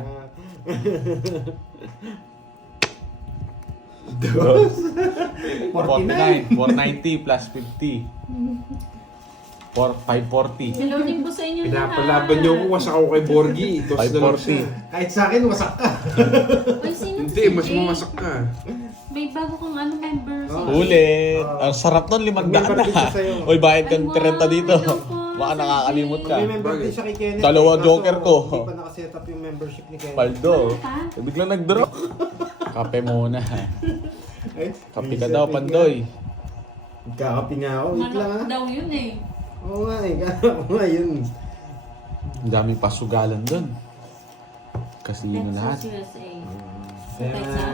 49. 490 plus 50. 540. Hello din po sa inyo Pinapalaban niyo ako, wasak ako kay Borgie. Itos na lang siya. 540. Kahit sa akin, wasak ka. Uy, sino to Hindi, si mas Jay? mawasak ka. May bago kang member. Si Jay. Ulit. Ang sarap nun, 500 Member din siya na. sa'yo. Uy, bayad kang Ay, wow, 30 dito. hello po, Baka Sir nakakalimot Jay. ka. May member din siya kay Kenneth. Dalawa Kaso, joker ko. Hindi pa nakaset up yung membership ni Kenneth. Paldo. Ano pa? Biglang nag-drop. Kape muna. Ay, Kape ka daw, Pandoy. Kakapi nga ako. Wait lang, ha? Manok daw yun eh. Oo nga eh. Kakapi nga yun. Ang daming pasugalan doon. Casino lahat. Texas, USA. Kaya nga,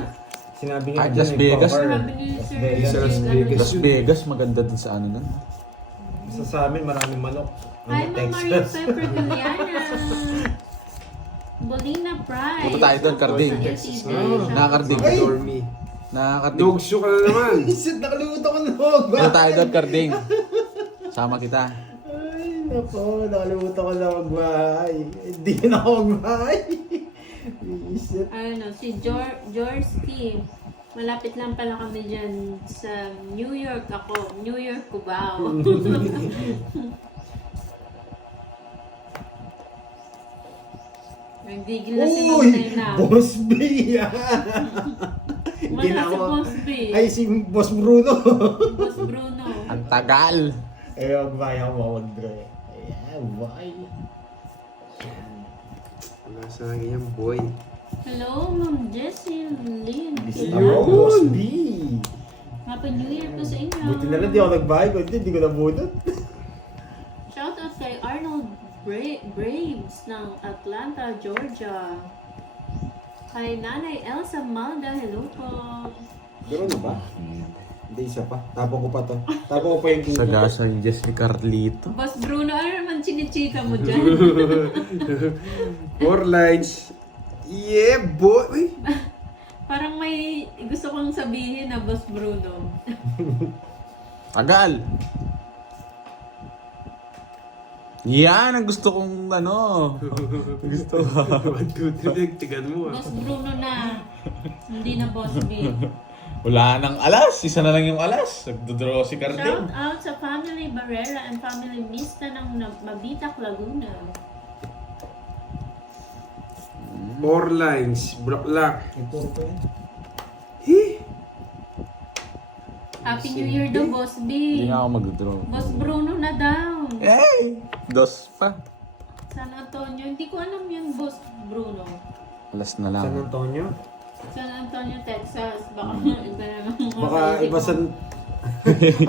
sinabi niya Kahit dyan, Las Vegas. cover. Sabi ni Las Sir Vegas. Sa Las Jay, Vegas. Las Vegas, maganda din sa ano nun. Sa amin, maraming manok. Hi, Ano, Ma'am Maria Pepper Galiana. Bolina Price. Punta tayo doon, Carding. Texas na. Nakakarding. Ay! Dormy. Nakakarding. Nogso ka na naman. Isit, nakalimutan ko na ako. Punta tayo doon, Carding. Sama kita. Ay, nako, nakalimutan ko na magbahay. Hindi na ako magbahay. Isit. Ano, si Jorski. Malapit lang pala kami dyan sa New York ako. New York, Cubao. Nagdigil na si Uy! Magday na. Boss B! Hindi na Wala si ako. Boss B. Ay, si Boss Bruno. Boss Bruno. Ang tagal. Eh, magbaya ako mag-draw eh. Ayan, why? Wala sa akin yan, boy. Hello, Ma'am Jessie Lynn. Busy ako, Boss B. Happy New Year po sa inyo. Buti na lang di ako nagbahay. Kundi hindi ko nabunot. Shoutout kay Arnold Braves ng Atlanta, Georgia. Kay Nanay Elsa Malda, hello po. Pero na ba? Hindi, isa pa. Tapos ko pa to. Tapos ko pa yung kuko. Sagasa yung Jess ni Carlito. Boss Bruno, ano naman chinichika mo dyan? 4 lines. Yeah, boy! Uy! Parang may gusto kong sabihin na Boss Bruno. Tagal. Yan ang gusto kong Gusto ko. 1, 2, 3, tigan mo ah. Boss Bruno na. Hindi na Boss B. Wala nang alas. Isa na lang yung alas. Nagdodraw si Shout Carding. out sa Family Barrera and Family Mista ng Mabitac, Laguna. 4 lines. Bulaklak. Ito pa yan. Happy New Year daw, Boss B. Hindi na ako magdodraw. Boss Bruno na daw. Hey! Dos pa. San Antonio. Hindi ko alam yun, Boss Bruno. Alas na San lang. Antonio? San Antonio, Texas. Baka iba naman mga Baka sarili iba ko. San...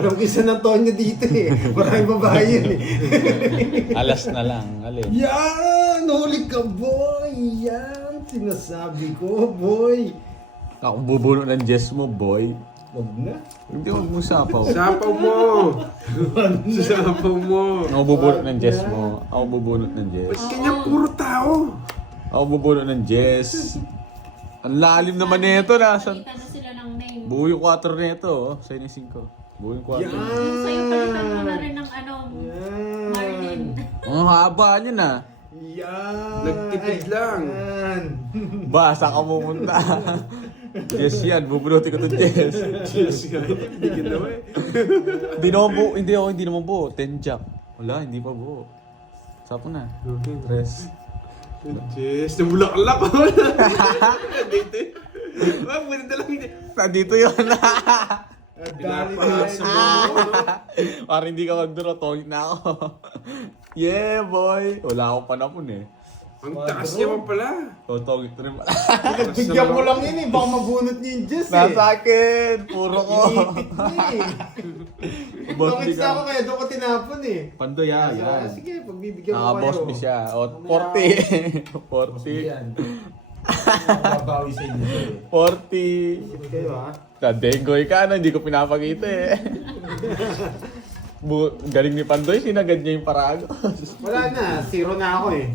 Alam ko yung San Antonio dito eh. Maraming babae yun eh. Alas na lang. Alin? Yan! Huli ka, boy! Yan! Sinasabi ko, boy! Ako bubuno ng Jess mo, boy. Wag na. Hindi mo sapaw. Sapaw mo! Sapaw mo! Ako bubunot ng Jess mo. Ako bubunot ng Jess. Ba't kanya puro tao? Ako bubunot ng Jess. Ang lalim naman nito. Nasaan? Palitan na sila ng name. Buo yung 4 nito. Oh. Sa'yo na 5. Buo yung 4. Yan! Yung sa'yo, palitan mo na rin ng Yan! Marlin. Ang haba niya na. Yan! Nagtipid lang. Yan! Ba, saan ka pumunta? Jess yan. Bubunutin ko to Jess. Diyos nga, hindi ginawa eh. Hindi naman buo. Hindi naman buo. 10 jack. Wala, hindi pa buo. Sapo na. Tres. Diyos, nabulaklak ako. Dito eh. Wag, pwede na lang hindi. Nandito yun. Pinapasa mo. Parang hindi ka mag-draw. Tongit na ako. Yeah, boy. Wala akong panapon eh. Ang taas niya man pala. Tongit rin pala. Bigyan mo lang yun eh. Baka mabunot niyo yung Diyos eh. Nasa akin. Puro ko. Inipit mo eh. Boss Bakit B sa ako ka. kaya doon ko tinapon eh. Pando yan. Yan. Sige, pagbibigyan mo Naka-boss B siya. O, 40. 40. Yan. Mababawi sa inyo eh. 40. Kayo ha? Kadengoy ka na. Hindi ko pinapakita eh. Galing ni Pandoy. Sinagad niya yung paragos. Wala na, zero na ako eh.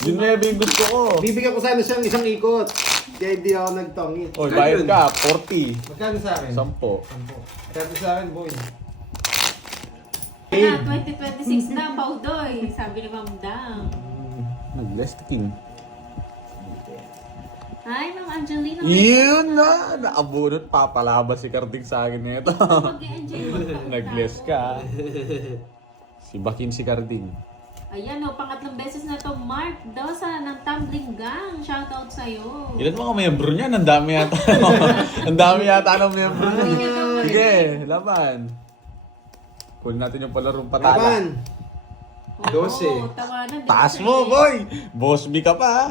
Yun na yung gusto ko. Bibigyan ko sana siyang isang ikot. Kaya hindi ako nagtongit. Oy, bayad ka. 40. Magkano sa akin? 10. Magkano sa akin, boy? Kaya 2026 na, Paudoy. Sabi ni Ma'am Dang. Nag-last king. Hi, Ma'am Angelina. Yun na! Nakabunot. Papalabas si Carding sa akin nito. Mag-enjoy mo. Nag-less ka. Si Bakin si Carding. Ayan o, pangatlong beses na to, Mark Dosa ng Tumbling Gang. Shoutout sa'yo. Ilan mga miyembro niyan? Ang dami yata. Ang dami yata ng miyembro niya. Sige, laban. Kunin natin yung palarong patala. Laban! Oo, 12. tawanan. Taas mo, boy! Boss B ka pa, ha?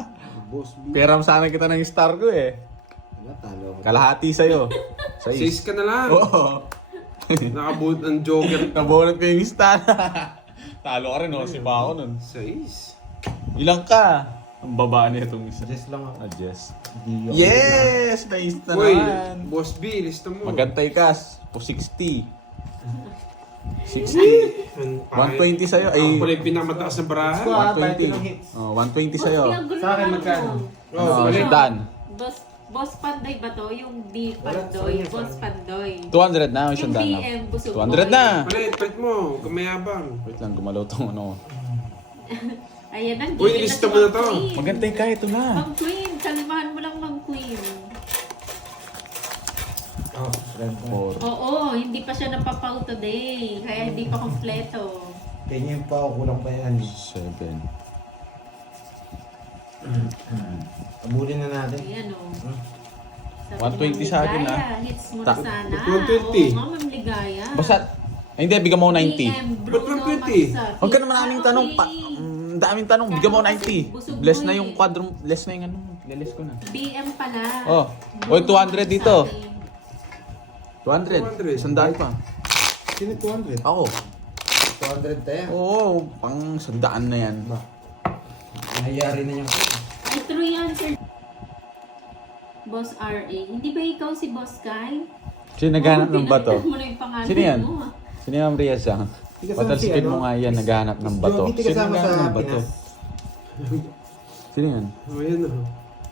Boss B. Peram sana kita ng star ko, eh. Wala, talo ako. Kalahati sa'yo. 6 ka na lang. Oo. Nakabuot ang joker. Nabunot ko yung star. Talo ka rin, oh. Si pa ako nun. 6. Ilang ka? Ang baba niya itong isa. Just lang ako. Yes. Di ako- Yes! Nice na Uy, naman. Boss B, lista mo. Magantay ka. Po 60. 60. 120 sa'yo. Ay, Ako pala yung pinakamataas na barahan. Let's go, ah. Balik ng 120. hits. Oh, 120 sa'yo. Sa Sa akin, magkano? Oh, balik. Dan. Boss Pandoy ba to? Yung B Wala, Pandoy. sorry, Boss sorry. Pandoy. 200 na. Isang Yung dan na. BM Busog 200 Boy. na. Palit mo. Kumayabang. Wait lang, gumalaw tong ano. Ayan, ang Uy, ilista mo na to. Magantay ka, ito na. Mang Queen, kalimahan mo lang Mang Queen. Oh, red one. 4. Oo, hindi pa siya napapaw today. Kaya hindi pa kompleto. Ganyan pa ako, kulang pa yan. 7. Abulin na natin. Ayan o. Sabi 120 sa akin, Ligaya, ah. hits mo Ta- na sana. 120. Oo nga, Ma'am Ligaya. Basta, ay, hindi, bigyan mo ako 90. PM Bruno Ba't 120? Magsapit. Huwag ka naman naming tanong pa. Daming tanong, bigyan mo ako 90. Busog mo Bless na eh. yung quadro, bless na yung ano, bless ko na. BM pala. Oh. Bruno Oy, 200 dito. Magsapit. 200. 200. Sandaan pa. Sino 200? Ako. 200 tayo. Oo, pang sandaan na yan. Nangyayari na yung Ay, true yan, sir. Boss RA. Hindi ba ikaw si Boss Kai? Sino naghanap ng bato? Pinalitan mo na yung pangalan Sino yan? mo, ah. Sino yung Riaz ah? Hindi kasama Patalsikin si mo ano, nga yan, naghanap ng bato. Jogi, Sino kasama naghanap sa ng bato? Pinas. Sino yan? Oh, yan oh.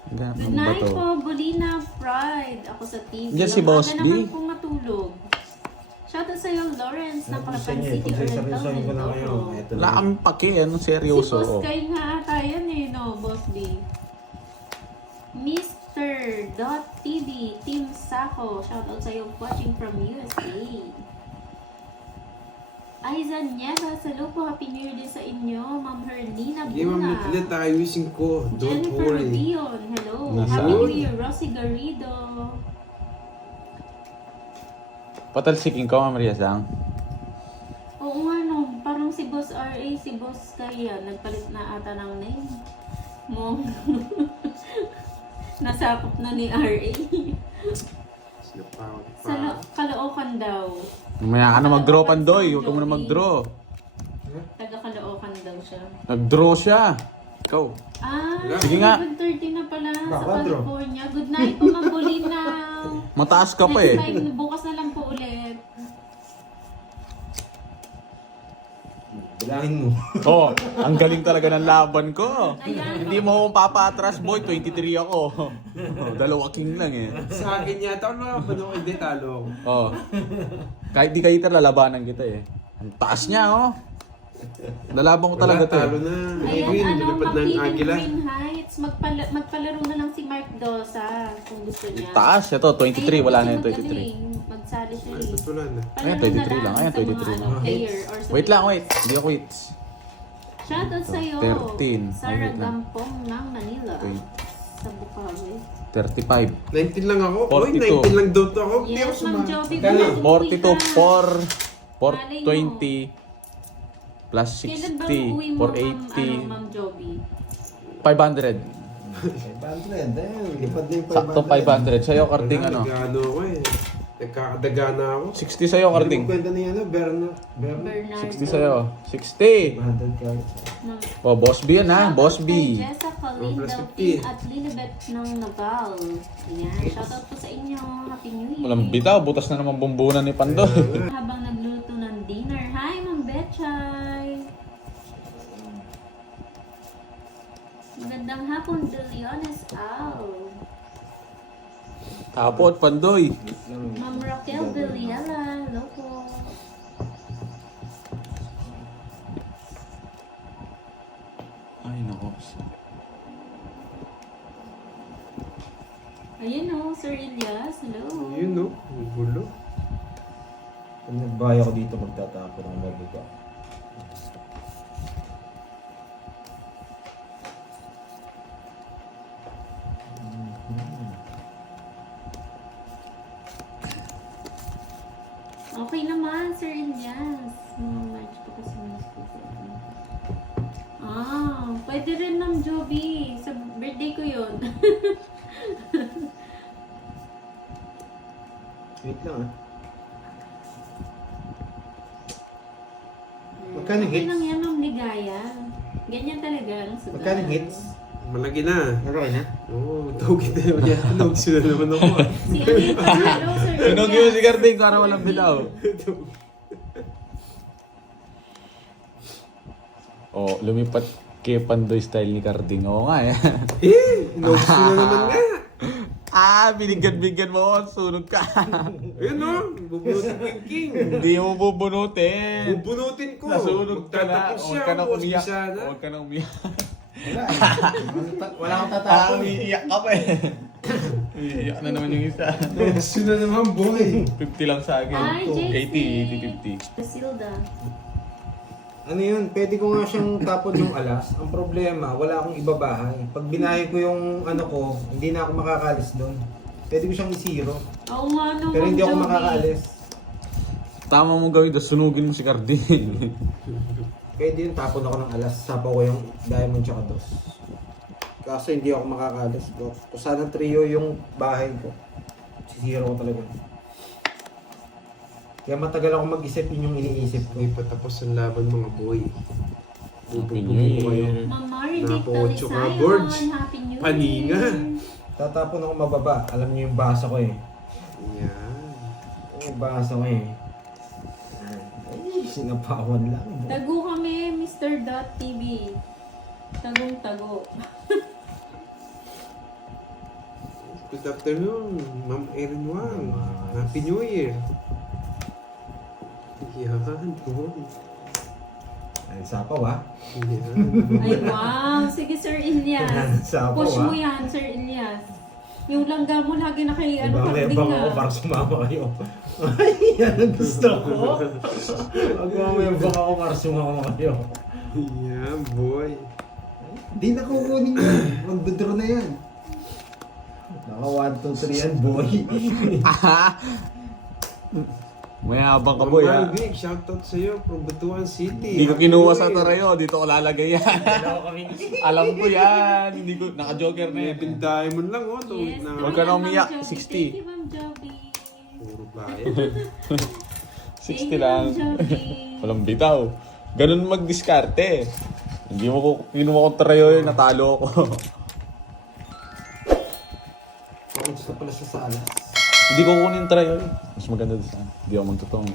Naghanap Good ng night bato. po, Bolina Pride. Ako sa team. Diyan si Boss Aga B. naman po matulog. Shoutout sa'yo, Lawrence, ng Palapan City, Oriental, Sabi ko na kayo. Mindoro. Ito Wala na. kami paki, anong Si seryoso. Boss oh. Kai nga ata yan eh, no, Boss B. Mr. .tv, Team Sako. Shoutout sa'yo, watching from USA. Aizan Nieves, hello po, Happy New Year din sa inyo. Ma'am Herlina Hindi, Ma'am Buna. Nicolette, ayusin ko. Don't Jennifer worry. Rubion, hello. Nasaan? Happy New Year, Rosie Garrido. Patalsikin ko, Ma'am Riaz lang. Oo nga no, parang si Boss RA, si Boss Kaya, nagpalit na ata ng name. Mo. Nasakop na ni RA. Sinapaw. Sa Caloocan daw. Mamaya ka na mag-draw, Pandoy. Huwag ka muna mag-draw. Taga Caloocan daw siya. Nag-draw siya. Ikaw. Ah, Sige nga. 7:30 na pala sa Bakadro. California. Good night po, Ma'am Bolina. Mataas ka pa eh. Next time, bukas na lang po ulit. Bilangin mo. Oh, ang galing talaga ng laban ko. Ayan. Hindi mo akong papatras, boy. 23 ako. Oh, dalawa king lang eh. Sa akin yata, ano ba ako? Hindi, talo ako. Oh. Kahit di kayo lalabanan kita eh. Ang taas niya, oh. Lalaban ko talaga to Talo eh. na. Ayan, Green, ano, lumipad na yung Makiling agila. Green Heights. Magpalaro na lang si Mark Dosa kung gusto niya. Taas, ito, 23. Wala na yung 23. Magsali siya Ay, eh. ba't wala na? Palaro Ayan, 23 lang. Ayan, sa mga 23 lang. player or sa Wait lang, wait. Hindi ako wait. Shoutout sa'yo. 13. Sarah Wait lang. Gampong ng Manila. Wait. Sa Bukawi. 35. 19 lang ako. 42. Oy, 19 lang daw to ako. Hindi ako Yes, Ma'am sumama. Joby. Kali, 42, 420 plus Kailan ba 60, uwi mo, Ma'am 480, Ma'am Joby? 500. 500. Lipad na yung 500. Sakto 500. Sa'yo, Karding, ano? Nagano ako eh. Nagkakadagana ako. 60 sa'yo, Karding. Kwenta niya ano, Bernard. Bernardo. 60 sa'yo. 60. 500 ka. Ma'am- Oh, Boss B yan ha, Boss B. Kay Jessica Lynn plus Delphine 50. at Lilibet ng Naval. Ayan, shoutout po sa inyo. Happy New Year. Walang bitaw, butas na naman bumbunan ni Pandoy. Habang nagluto ng dinner. Hi, Ma'am Betchay! Magandang hapon, Deliones Al. Tapot, Pandoy. Ma'am Raquel Villela. Hello po. Ay, nako. Ayun o, Sir Elias. Hello. Yun no, ang gulo. Pag nagbahay ako dito, magtatapon ng mabiga. Okay naman, Sir Elias. Match ko kasi mas pwede rin, Ma'am Joby. Sa birthday ko yun. Wait lang ah. Magkano Okay hits? lang yan, Ma'am Ligaya. Ganyan talaga ang sugal. Magkano hits? Malaki na. Okay na? Oo, tawagin na naman yan. Tawagin na naman ako. Si Anita, hello, Sir Tunog yun si Karding para walang bitaw. Oh, lumipat kay Pandoy style ni Karding. Oo nga eh. Tawagin na naman nga. Binigyan mo ako, sunog ka. Ayun no, bubunutin ko yung king. Hindi mo bubunutin. Bubunutin ko. Nasunog ka na. Magtatapos Huwag siya. ka na boss, umiyak. bisa na. Huwag ka na umiyak. Wala Wala akong tatapon. Umiiyak ka pa eh. Umiiyak na naman yung isa. Tawagin na naman, boy. 50 lang sa akin. Hi, JC. 80, 50. Basilda. Ano yun, pwede ko nga siyang tapon yung alas. Ang problema, wala akong ibabahay. Pag binahay ko yung ano ko, hindi na ako makakalis doon. Pwede ko siyang i-zero. Oo nga naman, Pero hindi ako Joey. makakaalis. Tama mo gawin, tapos sunugin mo si Carding. Pwede yun, tapon ako ng alas. Sapaw ko yung diamond tsaka dos. Kaso hindi ako makakaalis, bro. Kung sana trio yung bahay ko, si-zero ko talaga. Kaya matagal ako mag-isip, yun yung iniisip ko. Hindi pa tapos ang laban mga boy. Happy New Bubugin ko kayo. Year. Mama, Riddick Napo-8 ka, Talisayon. Borge. Happy New Paninga. Year. Tatapon ako mababa. Alam niyo yung basa ko eh. Yan. Yung basa ko eh. Ay, sinapawan lang. Tago kami, Mr. TV. Tagong-tago. Good afternoon, Ma'am Erin Wang. Happy New Year. Yan, boy. Ay, sapaw ah. Yan. Ay, wow. Sige, Sir Ilyas. Sapaw Push mo ah. yan, Sir Ilyas. Yung langga mo lagi na kay ano, Ibang karding ebang ako na. para sumama kayo. Ay, yan ang gusto ko. Pag mamayabang ako para sumama kayo. Yan, boy. Di na kukunin yan. Mag-draw na yan. Naka 1, 2, 3 yan, boy. May habang ka Ma'am boy ha. Alvic, shoutout sa'yo from Butuan City. Hindi ko Happy kinuha New sa Year. tarayo, dito ko lalagay yan. Alam ko yan. Hindi ko, naka-joker na yan. 11 diamond lang, oh. Yes, Na, Huwag ka na Ma'am umiyak, Joby. 60. Thank you, Ma'am Joby. puro bayan. 60 lang. Thank you, Ma'am Joby. Walang bitaw. Ganun mag-diskarte. Hindi mo ko, kinuha ko tarayo yun, natalo ako. Pakuntos na pala sa salas. Hindi ko kukunin tarayo. Mas maganda doon sa Hindi ako magtutong.